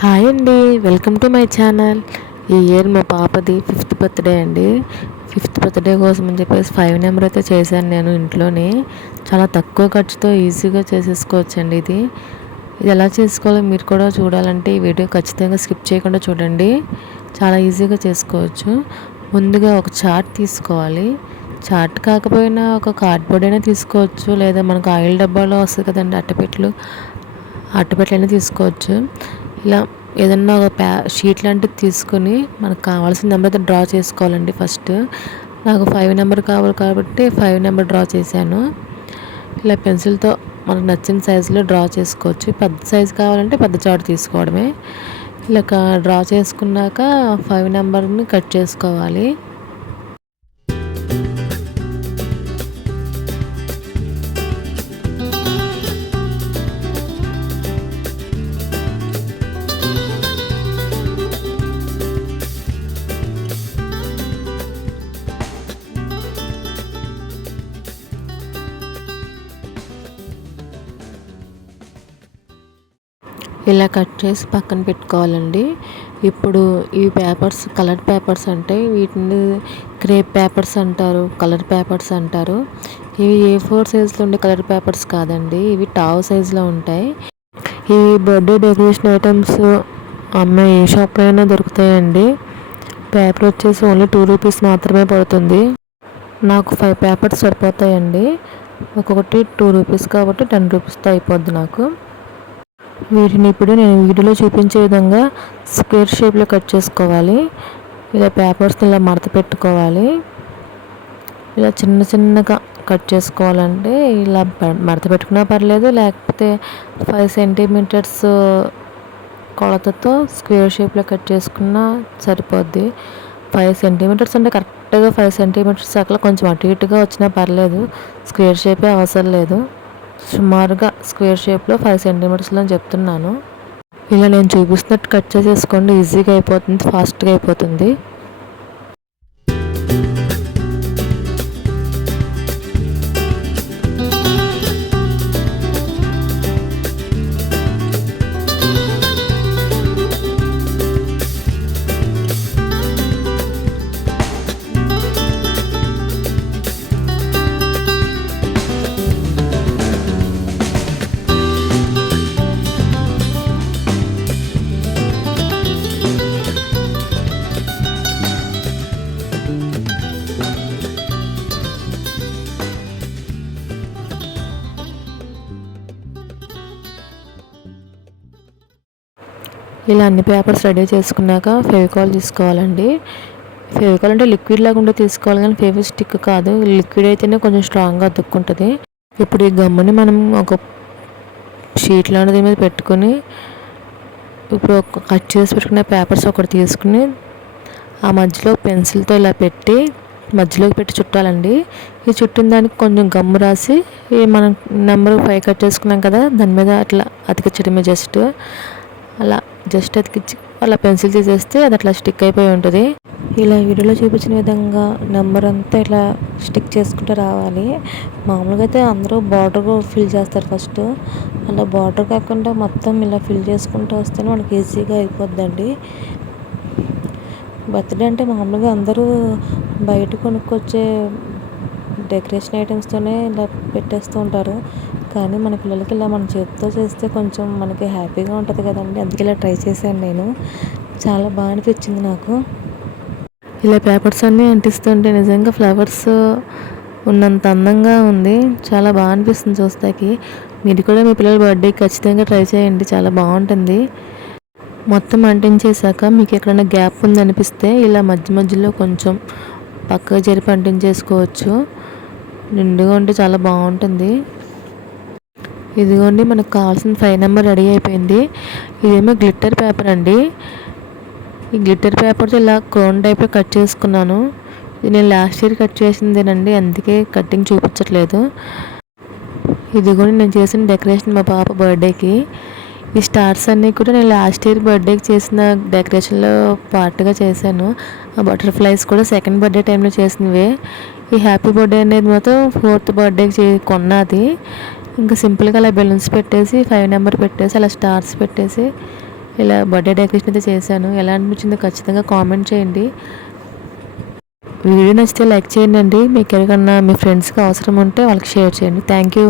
Hi అండి, welcome to my channel. ఈ year మా పాపది 5th బర్త్డే అండి. 5th బర్త్డే కోసం అని చెప్పేసి 5 నెంబర్ అయితే చేశాను నేను ఇంట్లోనే. చాలా తక్కువ ఖర్చుతో ఈజీగా చేసేసుకోవచ్చండి. ఇది ఎలా చేసుకోవాలో మీరు కూడా చూడాలంటే ఈ వీడియో ఖచ్చితంగా స్కిప్ చేయకుండా చూడండి. చాలా ఈజీగా చేసుకోవచ్చు. ముందుగా ఒక చార్ట్ తీసుకోవాలి. చార్ట్ కాకపోయినా ఒక కార్డ్బోర్డ్ అయినా తీసుకోవచ్చు, లేదా మనకు ఆయిల్ డబ్బాలో వస్తుంది కదండి అట్టపెట్టెలైనా తీసుకోవచ్చు. ఇలా ఏదన్నా ఒక షీట్ లాంటిది తీసుకొని మనకు కావాల్సిన నెంబర్ అయితే డ్రా చేసుకోవాలండి. ఫస్ట్ నాకు 5 నెంబర్ కావాలి కాబట్టి 5 నెంబర్ డ్రా చేశాను. ఇలా పెన్సిల్తో మనకు నచ్చిన సైజులో డ్రా చేసుకోవచ్చు. పెద్ద సైజు కావాలంటే పెద్ద చార్ట్ తీసుకోవడమే. ఇలా డ్రా చేసుకున్నాక 5 నెంబర్ని కట్ చేసుకోవాలి. ఇలా కట్ చేసి పక్కన పెట్టుకోవాలండి. ఇప్పుడు ఈ పేపర్స్ కలర్ పేపర్స్ అంటే వీటిని క్రేప్ పేపర్స్ అంటారు, కలర్ పేపర్స్ అంటారు. ఇవి A4 సైజులో ఉండే కలర్ పేపర్స్ కాదండి, ఇవి టావ్ సైజులో ఉంటాయి. ఈ బర్త్డే డెకరేషన్ ఐటమ్స్ అమ్మాయి ఏ షాప్లో అయినా దొరుకుతాయండి. పేపర్ వచ్చేసి ఓన్లీ 2 రూపీస్ మాత్రమే పడుతుంది. నాకు 5 పేపర్స్ సరిపోతాయండి. ఒక్కొక్కటి 2 రూపీస్ కాబట్టి 10 రూపీస్తో అయిపోద్ది నాకు. వీటిని ఇప్పుడు నేను వీడియోలో చూపించే విధంగా స్క్వేర్ షేప్లో కట్ చేసుకోవాలి. ఇలా పేపర్స్ని ఇలా మడత పెట్టుకోవాలి. ఇలా చిన్న చిన్నగా కట్ చేసుకోవాలంటే ఇలా మడత పెట్టుకున్నా పర్లేదు, లేకపోతే 5 సెంటీమీటర్స్ కొలతతో స్క్వేర్ షేప్లో కట్ చేసుకున్నా సరిపోద్ది. 5 సెంటీమీటర్స్ అంటే కరెక్ట్గా 5 సెంటీమీటర్స్ అట్లా కొంచెం అటు ఇటుగా వచ్చినా పర్లేదు, స్క్వేర్ షేపే అవసరం లేదు. సుమారుగా స్క్వేర్ షేప్లో 5 సెంటీమీటర్స్లో చెప్తున్నాను. ఇలా నేను చూపిస్తున్నట్టు కట్ చేసేసుకోండి, ఈజీగా అయిపోతుంది, ఫాస్ట్గా అయిపోతుంది. ఇలా అన్ని పేపర్స్ రెడీ చేసుకున్నాక ఫెవికాల్ తీసుకోవాలండి. ఫెవికాల్ అంటే లిక్విడ్ లాగా తీసుకోవాలి, కానీ ఫెవిస్టిక్ కాదు. లిక్విడ్ అయితేనే కొంచెం స్ట్రాంగ్గా అతుక్కుంటుంది. ఇప్పుడు ఈ గమ్ముని మనం ఒక షీట్ లాంటిది మీద పెట్టుకొని, ఇప్పుడు కట్ చేసి పెట్టుకునే పేపర్స్ ఒకటి తీసుకుని ఆ మధ్యలో పెన్సిల్తో ఇలా పెట్టి మధ్యలోకి పెట్టి చుట్టాలండి. ఈ చుట్టిన దానికి కొంచెం గమ్ము రాసి మనం నెంబర్ 5 కట్ చేసుకున్నాం కదా, దాని మీద అట్లా అతికించడమే. జస్ట్ అతికించి అలా పెన్సిల్ తీసేస్తే అది అట్లా స్టిక్ అయిపోయి ఉంటుంది. ఇలా వీడియోలో చూపించిన విధంగా నెంబర్ అంతా ఇట్లా స్టిక్ చేసుకుంటూ రావాలి. మామూలుగా అయితే అందరూ బార్డర్ ఫిల్ చేస్తారు ఫస్ట్. అలా బార్డర్ కాకుండా మొత్తం ఇలా ఫిల్ చేసుకుంటూ వస్తేనే మనకి ఈజీగా అయిపోద్దండి. బర్త్డే అంటే మామూలుగా అందరూ బయట కొనుక్కొచ్చే డెకరేషన్ ఐటమ్స్తోనే ఇలా పెట్టేస్తూ ఉంటారు. కానీ మన పిల్లలకి ఇలా మన చేతితో చేస్తే కొంచెం మనకి హ్యాపీగా ఉంటుంది కదండి. అందుకే ఇలా ట్రై చేశాను నేను. చాలా బాగా అనిపించింది నాకు. ఇలా పేపర్స్ అన్నీ అంటిస్తుంటే నిజంగా ఫ్లవర్స్ ఉన్నంత అందంగా ఉంది. చాలా బాగా అనిపిస్తుంది చూస్తాకి. మీరు కూడా మీ పిల్లల బర్త్డేకి ఖచ్చితంగా ట్రై చేయండి, చాలా బాగుంటుంది. మొత్తం అంటించేసాక మీకు ఎక్కడైనా గ్యాప్ ఉందనిపిస్తే ఇలా మధ్య మధ్యలో కొంచెం పక్కకు జరిపి అంటించేసుకోవచ్చు. నిండుగా ఉంటే చాలా బాగుంటుంది. ఇదిగోండి, మనకు కావాల్సిన 5 నెంబర్ రెడీ అయిపోయింది. ఇదేమో గ్లిట్టర్ పేపర్ అండి. ఈ గ్లిట్టర్ పేపర్తో ఇలా క్రోన్ టైప్లో కట్ చేసుకున్నాను. ఇది నేను లాస్ట్ ఇయర్ కట్ చేసిందేనండి, అందుకే కటింగ్ చూపించట్లేదు. ఇదిగోండి నేను చేసిన డెకరేషన్ మా పాప బర్త్డేకి. ఈ స్టార్స్ అన్నీ కూడా నేను లాస్ట్ ఇయర్ బర్త్డేకి చేసిన డెకరేషన్లో పార్ట్గా చేశాను. ఆ బటర్ఫ్లైస్ కూడా సెకండ్ బర్త్డే టైంలో చేసినవే. ఈ హ్యాపీ బర్త్డే అనేది మాత్రం 4th బర్త్డేకి కొన్నది. ఇంకా సింపుల్గా అలా బెలూన్స్ పెట్టేసి 5 నెంబర్ పెట్టేసి అలా స్టార్స్ పెట్టేసి ఇలా బర్త్డే డెకరేషన్ అయితే చేశాను. ఎలా అనిపించిందో ఖచ్చితంగా కామెంట్ చేయండి. వీడియో నచ్చితే లైక్ చేయండి. మీకు ఎవరికన్నా మీ ఫ్రెండ్స్కి అవసరం ఉంటే వాళ్ళకి షేర్ చేయండి. Thank you.